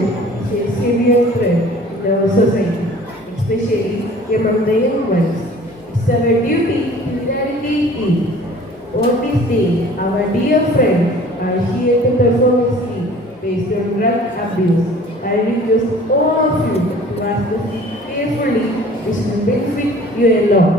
is a severe threat in our society, especially among the young ones. It's our duty to eradicate it. On this day, our dear friends are here to perform a scheme based on drug abuse. I request all of you to ask this carefully, which will benefit you alone.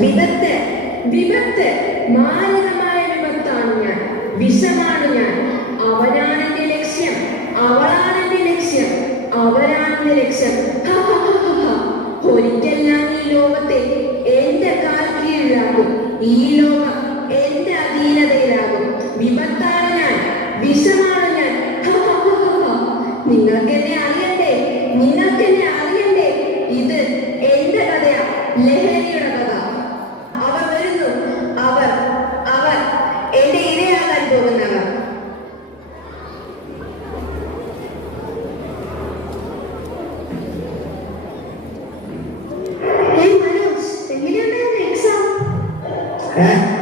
വിപത്ത് വിപത്ത് മാരകമായ വിപത്താണ് ഞാൻ, വിഷമാണ് ഞാൻ. അവനാണെന്റെ ലക്ഷ്യം, അവളാണെന്റെ ലക്ഷ്യം, അവരാണെന്റെ ലക്ഷ്യം. ഒരിക്കൽ ഞാൻ ഈ ലോകത്തെ എന്റെ കാൽ കീഴിലാകും, ഈ ലോകം എന്റെ അധീനതയിലാകും. വിപത്താണ് ഞാൻ, വിഷമാണ് ഞാൻ. നിങ്ങൾക്കെന്നെ അറിയണ്ടേ, നിങ്ങൾക്കെന്നെ അറിയണ്ടേ? ഇത് എന്റെ കഥയാ, ലഹരിയുടെ കഥ. അവർ വരുന്നു, അവർ അവർ എന്റെ ഇരയാകാൻ പോകുന്നവർ.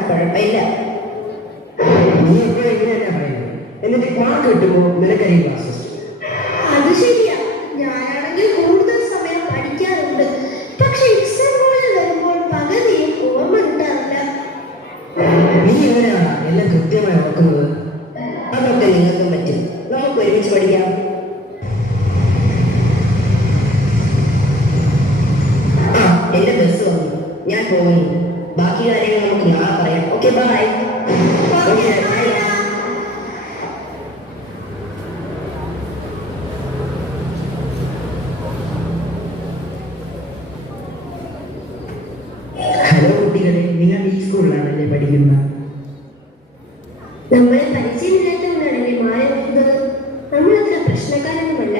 കുഴപ്പമില്ല. നീ എപ്പോഴും എങ്ങനെയല്ല പറയുന്നത്? എന്നിട്ട് മാർക്ക് കിട്ടുമ്പോ നിനക്കറിയ ക്ലാസ്. അത് ശരിയാ, ഞാനാണെങ്കിൽ കൂടുതൽ സമയം പഠിക്കാറുണ്ട്. പക്ഷെ എക്സാമുകളിൽ വരുമ്പോൾ പകുതിയും ഓർമ്മ കിട്ടാറില്ല. നീ എങ്ങനെയാണ് എല്ലാം കൃത്യമായി ഓർക്കുന്നത്? അതൊക്കെ നിങ്ങൾക്കും പറ്റും. നമുക്ക് ഒരുമിച്ച് പഠിക്കാം. എന്റെ ബസ് വന്നു, ഞാൻ പോകുന്നു. ബാക്കി കാര്യങ്ങൾ നമുക്ക് നാളെ പറയാം. Okay, by. ഹലോ കുട്ടികളെ, നിങ്ങൾ ഈ സ്കൂളിലാണല്ലേ പഠിക്കുന്നത്? നമ്മളെ പരിചയമില്ലാത്തവരാണല്ലേ മാറി പോകുന്നത്. നമ്മളത്ര പ്രശ്നക്കാരൊന്നുമല്ല.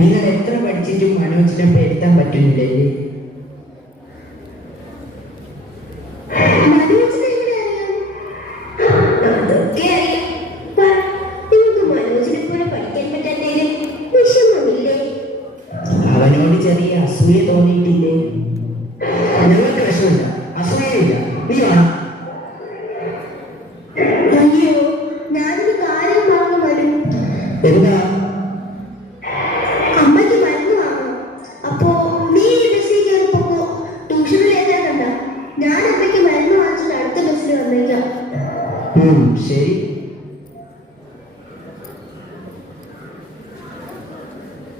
നിങ്ങൾ എത്ര പഠിച്ചിട്ടും മനോജിനെ എഴുതാൻ പറ്റുന്നില്ലേ? അതൊക്കെ അറിയാം. നിങ്ങൾക്ക് മനോജിനെ പോലെ പഠിക്കാൻ പറ്റാത്തതിൽ വിഷമമില്ലേ? അവനോട് ചെറിയ അസൂയ തോന്നിയിട്ടില്ലേ? ഞങ്ങൾക്ക് വിഷമില്ല, അസൂയയില്ല. നീ വേണം. അയ്യോ, ഞാനൊരു കാര്യം വാങ്ങി വരും. എന്താ? അമ്മയ്ക്ക് മരുന്ന് വാങ്ങും. അപ്പോ നീ ഈ ബസ്സിൽ കയറി പോകോ. ട്യൂഷനിൽ എഴുതാനുണ്ട. ഞാൻ അമ്മയ്ക്ക് മരുന്ന് വാങ്ങിച്ചിട്ട് അടുത്ത ബസ്സിൽ വന്നേക്കാം. ശരി.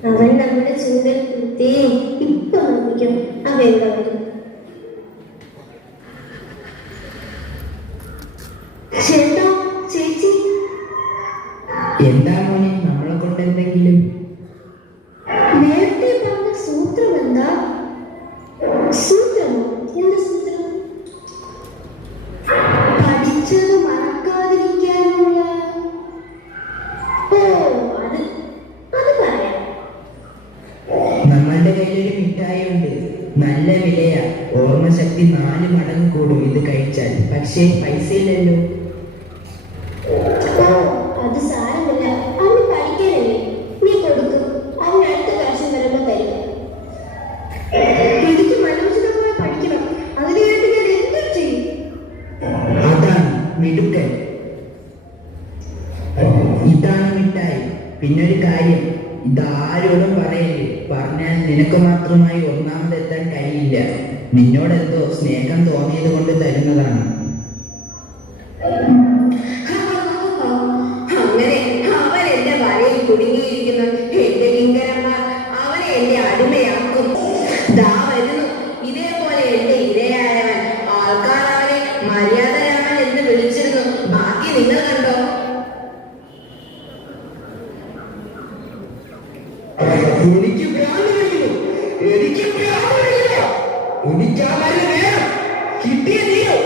അവൻ നമ്മുടെ ചൂടിൽ കുത്തി ഇപ്പൊ നിർമ്മിക്കും. അതെന്താ ചേട്ടാ, ചേച്ചി. എന്താ മോനെ, നമ്മളെ കൊണ്ട് എന്തെങ്കിലും? നേരത്തെ പറഞ്ഞ സൂത്രം എന്താ? സൂത്രമോ? എന്താ സൂത്രം? പഠിച്ചത് മറക്കാതിരിക്കാനുള്ള. ഓ, അത് അത് പറയാം. നമ്മളുടെ കയ്യിലൊരു മിഠായി ഉണ്ട്, നല്ല വിലയാ. ഓർമ്മശക്തി 4 മടങ്ങ് കൂടും ഇത് കഴിച്ചാൽ. പക്ഷേ പൈസ ഇല്ലല്ലോ. ഓ, അത് സാരമില്ല. അവന് കഴിക്കാനല്ലേ, നീ കൊടുക്കും. അവൻ അടുത്ത പ്രാവശ്യം വരുമ്പോ തരും. എനിക്ക് മനോജിനെ പോലെ പഠിക്കണം. അതിനുവേണ്ടി ഞാൻ എന്തും ചെയ്യും. അതാണ് മിടുക്കൻ. ഇതാണ് മിഠായി. പിന്നൊരു കാര്യം, ഇതാരോടും പറയല്ലേ. പറഞ്ഞാൽ നിനക്ക് മാത്രമായി ഒന്നാമതെത്താൻ കഴിയില്ല. നിന്നോടെന്തോ സ്നേഹം തോന്നിയത് കൊണ്ട് തരുന്നതാണ്. അങ്ങനെ അവൻ എന്റെ വലയിൽ കുടുങ്ങിയിരിക്കുന്ന എന്റെ കിങ്കരന്മാർ അവനെ എന്റെ അടിമയാക്കും. ദാ വരുന്നു. ഇതേപോലെ എന്റെ ഇരയായവൻ. ആൾക്കാർ അവനെ മര്യാദരാമൻ എന്ന് വിളിച്ചിരുന്നു. ബാക്കി നിങ്ങൾ കണ്ടോ? എനിക്ക് ഭ്രാന്ത് പിടിക്കുന്നു. എനിക്ക് ഭ്രാന്ത് പിടിക്കില്ല. എനിക്ക് ആ മരുന്ന് വേണം. കിട്ടിയ നീയോ?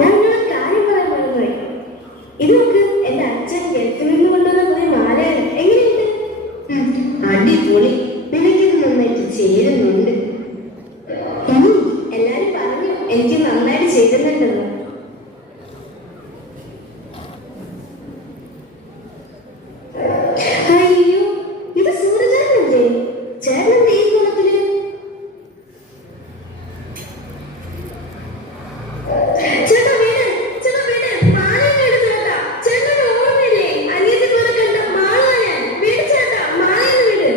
ഞാൻ നിങ്ങളോട് കാര്യം പറയാൻ മറന്നുപോയി. ഇത് നോക്ക്, എന്റെ അച്ഛൻ ഗൾഫിൽ നിന്ന് കൊണ്ടുവന്ന പുതിയ മാലയാണ്. എങ്ങനെയുണ്ട്? അടിപൊളി, നിനക്കിത് നന്നായിട്ട് ചേരുന്നുണ്ട്. എല്ലാരും പറഞ്ഞു എനിക്ക് നന്നായിട്ട് ചേരുന്നുണ്ടെന്ന്. അയ്യോ, ഇത് സൂര്യചേട്ടനല്ലേ? ചേട്ടൻ ഈ കുളത്തില് ചേട്ടാ വീട്, ചേട്ടാ വീട്, മാലയുടെ വീട് ചേട്ടാ. ചേട്ടന് ഓർമ്മയില്ലേ? അനിയത്തി പോലെ കണ്ട മാള ഞാൻ. വീട് ചേട്ടാ, മാലയുടെ വീട്.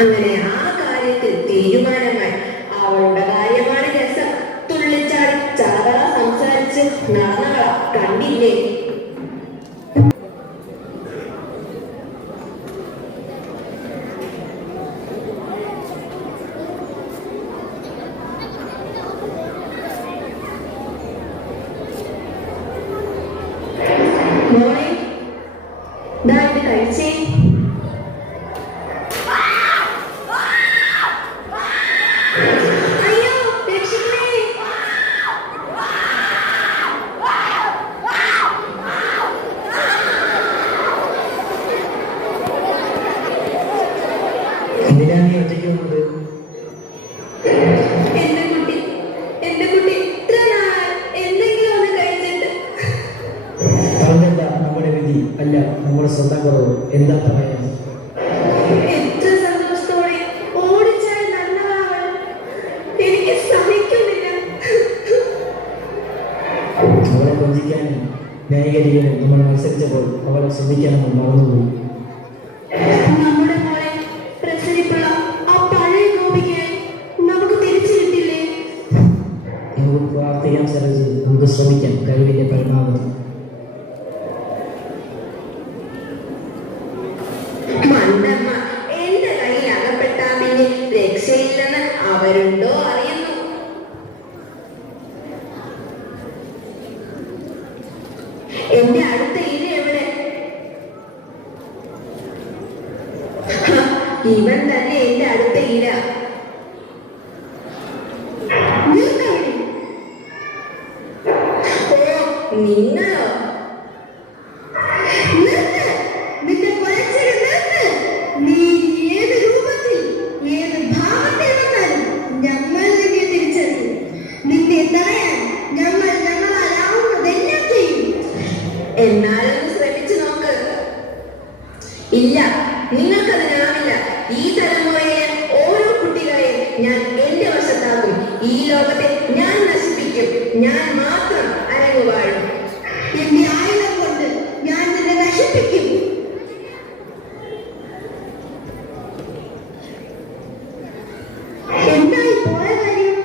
അങ്ങനെ ആ കാര്യത്തിൽ തീരുമാനമായി. അവളുടെ കാര്യമാണ് രസം. തുള്ളിച്ചാടി ചാകള സംസാരിച്ച് നടന്നകള കണ്ടില്ലേ? മോളെ, ദാ ഇത് കഴിച്ചേ. അയ്യോ, രക്ഷിക്കണേ. എന്തിനാ നീ ഒറ്റയ്ക്ക് വന്നത്? എന്റെ കുട്ടി ഇത്ര നാൾ എന്തെങ്കിലും ഒന്ന് കഴിച്ചിട്ട്. അതെന്താ നമ്മുടെ വിധി അല്ല നമ്മുടെ സ്വന്തം കുറവ്. എന്താ പറയാ? എത്ര സന്തോഷത്തോടെ ഓടിച്ചാൽ നല്ലവൾ. എനിക്ക് സഹിക്കുന്നില്ല. അവളെ കൊഞ്ചിക്കാനും ന്യായീകരിക്കാനും നമ്മൾ മത്സരിച്ചപ്പോൾ അവളെ ശ്രദ്ധിക്കാനും മറന്നുപോയി. നമ്മുടെ മോളെ പ്രസരിപ്പുള്ള ആ പഴയ ഗോപികയെ നമുക്ക് തിരിച്ചു കിട്ടില്ലേ? നമുക്ക് പ്രാർത്ഥിക്കാം സരോജ്, നമുക്ക് ശ്രമിക്കാം കഴിവിന്റെ പരമാവധി. മണ്ടമ്മ, എന്റെ കയ്യിൽ അകപ്പെട്ടാ പിന്നെ രക്ഷയില്ലെന്ന് അവരുണ്ടോ അറിയുന്നു. എന്റെ അടുത്ത ഇര എവിടെ? ഇവൻ തന്നെ എന്റെ അടുത്ത ഇര. നിൽക്കവിടെ. ഓ, നിങ്ങളോ? നിർത്ത്, നിന്റെ കൊലച്ചിരി നിർത്ത്. നീ ഏത് രൂപത്തിൽ ഏത് ഭാവത്തിൽ വന്നാലും ഞങ്ങൾ നിന്നെ തിരിച്ചറിയും. നിന്നെ തടയാൻ ഞങ്ങൾ ഞങ്ങളാലാവുന്നതെല്ലാം ചെയ്യും. എന്നാലൊന്ന് ശ്രമിച്ചു നോക്ക്. ഇല്ല, നിങ്ങൾക്കതിനാവില്ല. ഈ തലമുറയിലെ ഓരോ കുട്ടികളെയും ഞാൻ എന്റെ വശത്താക്കും. ഈ ലോകത്തെ ഞാൻ നശിപ്പിക്കും. ഞാൻ മാത്രം അരങ്ങുവാഴും. എന്റെ ആയുധം കൊണ്ട് ഞാൻ നിന്നെ നശിപ്പിക്കും. എന്തായി പോയ കാര്യം?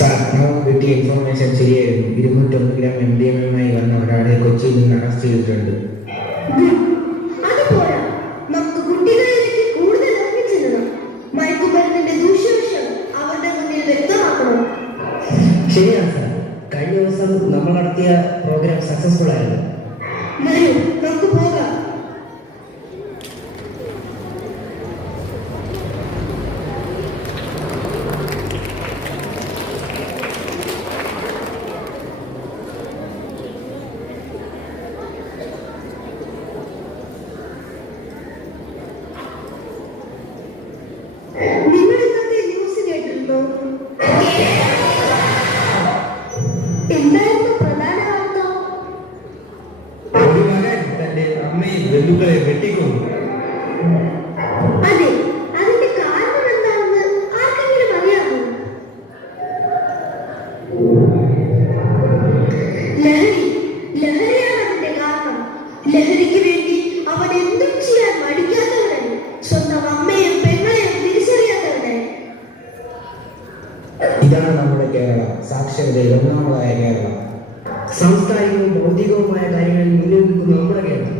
സാർ, നമുക്ക് കിട്ടിയ ഇൻഫോർമേഷൻ ശരിയായിരുന്നു. 201 ഗ്രാം MDMA വന്ന ഒരാളെ കൊച്ചിയിൽ നിന്ന് അറസ്റ്റ് ചെയ്തിട്ടുണ്ട്. അത് പോരാ, നമുക്ക് കുട്ടികളിലേക്ക് കൂടുതൽ ഇറങ്ങിച്ചെല്ലണം. മയക്കുമരുന്നിന്റെ ദൂഷ്യവശം അവരുടെ മുന്നിൽ വ്യക്തമാക്കണം. ശരിയാണ് സാർ, കഴിഞ്ഞ ദിവസം നമ്മൾ നടത്തിയ പ്രോഗ്രാം സക്സസ്ഫുൾ ആയിരുന്നു. വരൂ, നമുക്ക് പോകാം. നിങ്ങൾ ഇന്നത്തെ ന്യൂസ് കേട്ടിരുന്നോ? എന്തായിരുന്നു പ്രധാന വാർത്ത? ഒരു മകൻ തന്റെ അമ്മയും ബന്ധുക്കളെ വെട്ടിക്കൊന്നു. അതെ, അതിന്റെ കാരണം എന്താണെന്ന് ആർക്കെങ്കിലും അറിയാമോ? ലഹരിയാണ് അതിന്റെ കാരണം. ലഹരിക്ക് വേണ്ടി അവൻ എന്തും ചെയ്യാൻ മടിക്കാത്തവനാണ്. സ്വന്തം അമ്മയും പെങ്ങളെയും തിരിച്ചറിയാത്തവനാണ്. ഇതാണ് നമ്മുടെ കേരളം, സാക്ഷരതയിൽ ഒന്നാമതായ കേരളം. സാംസ്കാരികവും ഭൗതികവുമായ കാര്യങ്ങളിൽ മുന്നിൽ നിൽക്കുന്ന നമ്മുടെ കേരളം.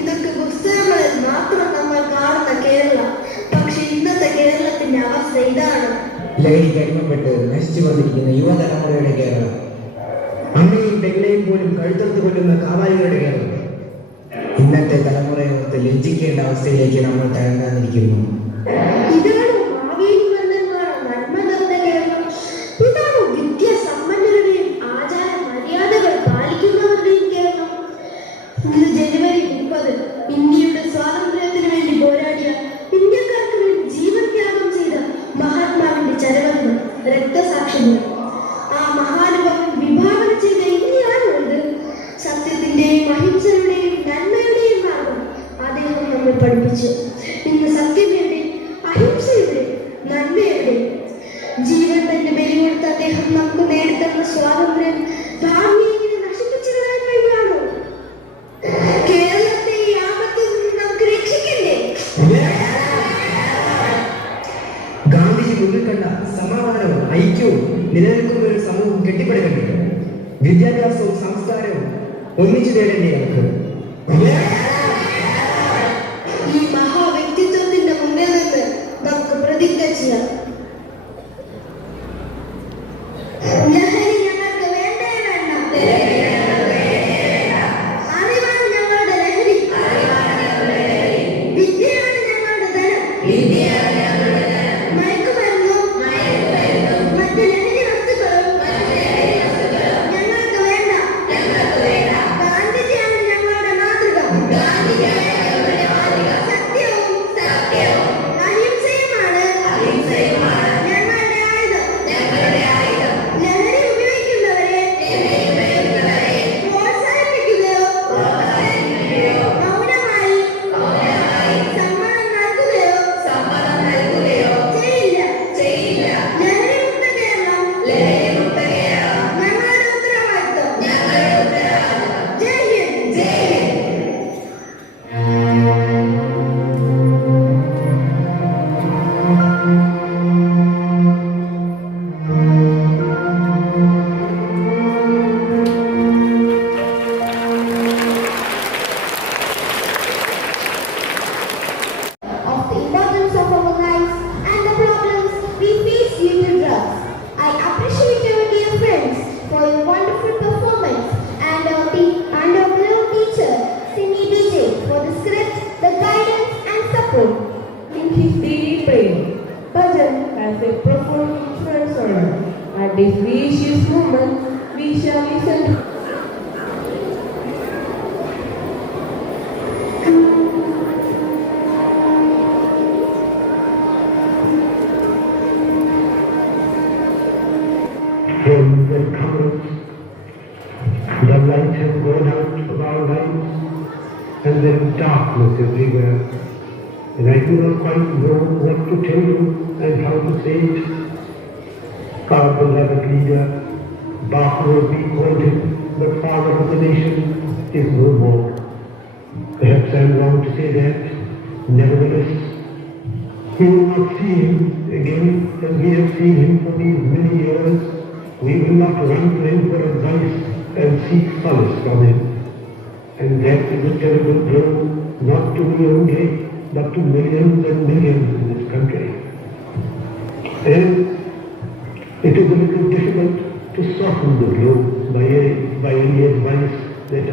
ഇതൊക്കെ പുസ്തകങ്ങളിൽ മാത്രം നമ്മൾ കാണുന്ന കേരളം. പക്ഷെ ഇന്നത്തെ കേരളത്തിന്റെ അവസ്ഥ ഇതാണ്. ലഹരിക്ക് അടിമപ്പെട്ട് നശിച്ചു വന്നിരിക്കുന്ന യുവതലമുറയുടെ കേരളം. കഴുത്തറുത്ത് കൊല്ലുന്ന കാവാലികളുടെ കേരളം. ഇന്നത്തെ തലമുറയോർത്ത് ലജ്ജിക്കേണ്ട അവസ്ഥയിലേക്ക് നമ്മൾ തഴങ്ങാതിരിക്കുന്നു. ഇതാണോ ഭാവിയിൽ വന്നെന്നാണോ നന്മ നിറഞ്ഞ കേരളം? ഇതാണോ വിദ്യാസമ്പന്നരുടെയും ആചാര മര്യാദകൾ പാലിക്കുന്നവരുടെയും കേരളം? ഇന്ന് ജനുവരി 30 ഇന്ത്യയുടെ സ്വാതന്ത്ര്യത്തിന് വേണ്ടി പോരാടിയ, ഇന്ത്യക്കാർക്ക് വേണ്ടി ജീവൻ ത്യാഗം ചെയ്ത മഹാത്മാവിന്റെ ചരമദിനം, രക്തസാക്ഷിദിനം. ആ മഹാനുഭാവൻ വിഭാവന ചെയ്ത ഇന്ത്യയാണോ ഇത്? സത്യത്തിന്റെയും അഹിംസയുടെയും നന്മയുടെയും മാർഗം അദ്ദേഹം നമ്മൾ പഠിപ്പിച്ചു. ഇന്ന് സത്യമെവിടെ, അഹിംസയുടെ, നന്മയുടെ? ജീവൻ തന്നെ ബലി കൊടുത്ത അദ്ദേഹം നമുക്ക് നേടിത്തന്ന സ്വാതന്ത്ര്യം ഭാവിയെ ഇങ്ങനെ നശിപ്പിച്ചു കളയാൻ വേണ്ടിയാണോ? കേരളത്തെ ഈ ആപത്തിൽ നിന്ന് നമുക്ക് രക്ഷിക്കണ്ടേ? ഗാന്ധിജി മുന്നിൽ കണ്ട സമാധാനവും ഐക്യവും നിലനിൽക്കുന്ന ഒരു സമൂഹം കെട്ടിപ്പടുക്കണ്ടേ? വിദ്യാഭ്യാസവും സംസ്കാരവും ഒന്നിച്ചു നേടേണ്ടേ നമുക്ക്? ഈ മഹാവ്യക്തിത്വത്തിന്റെ മുന്നിൽ നിന്ന് നമുക്ക് പ്രതിജ്ഞ ചെയ്യാം. ലഹരി ഞങ്ങൾക്ക് വേണ്ടേ വേണ്ട. അറിവാണ് ഞങ്ങളുടെ ലഹരി. വിദ്യയാണ് ഞങ്ങളുടെ ധനം. മയക്കുമരുന്നും മറ്റ് ലഹരി വസ്തുക്കളും ഞങ്ങൾക്ക് വേണ്ട. ഗാന്ധിജിയാണ് ഞങ്ങളുടെ മാതൃക. സത്യവും അഹിംസയുമാണ് ഞങ്ങളുടെ ആയുധം. ലഹരി ഉപയോഗിക്കുന്നവരെ പ്രോത്സാഹിപ്പിക്കുകയോ മൗനമായി സമ്മതം നൽകുകയോ ചെയ്യില്ല. ലഹരിമുക്ത കേരളം ഞങ്ങളുടെ ഉത്തരവാദിത്വം. ജയ് Hind. Of the importance of our lives and the problems we face due to drugs. I appreciate you, dear friends, for your wonderful performance, and our beloved teacher, Simi Vijay, for the script, the guidance and support. In his daily prayer, Bhajan has a profound influence on us. At this precious moment, we shall listen to From the comers, the light has gone out of our lives, and there is darkness everywhere. And I do not quite know what to tell you and how to say it. Our beloved leader, Bapu be quoted, the father of the nation, is no more. Perhaps I am wrong to say that. Nevertheless, we will not see him again as we have seen him for these many years. We will not run to him for advice and seek solace from him. And that is a terrible blow, not to me only, but to millions and millions in this country. And it is a little difficult to soften the blow by any advice that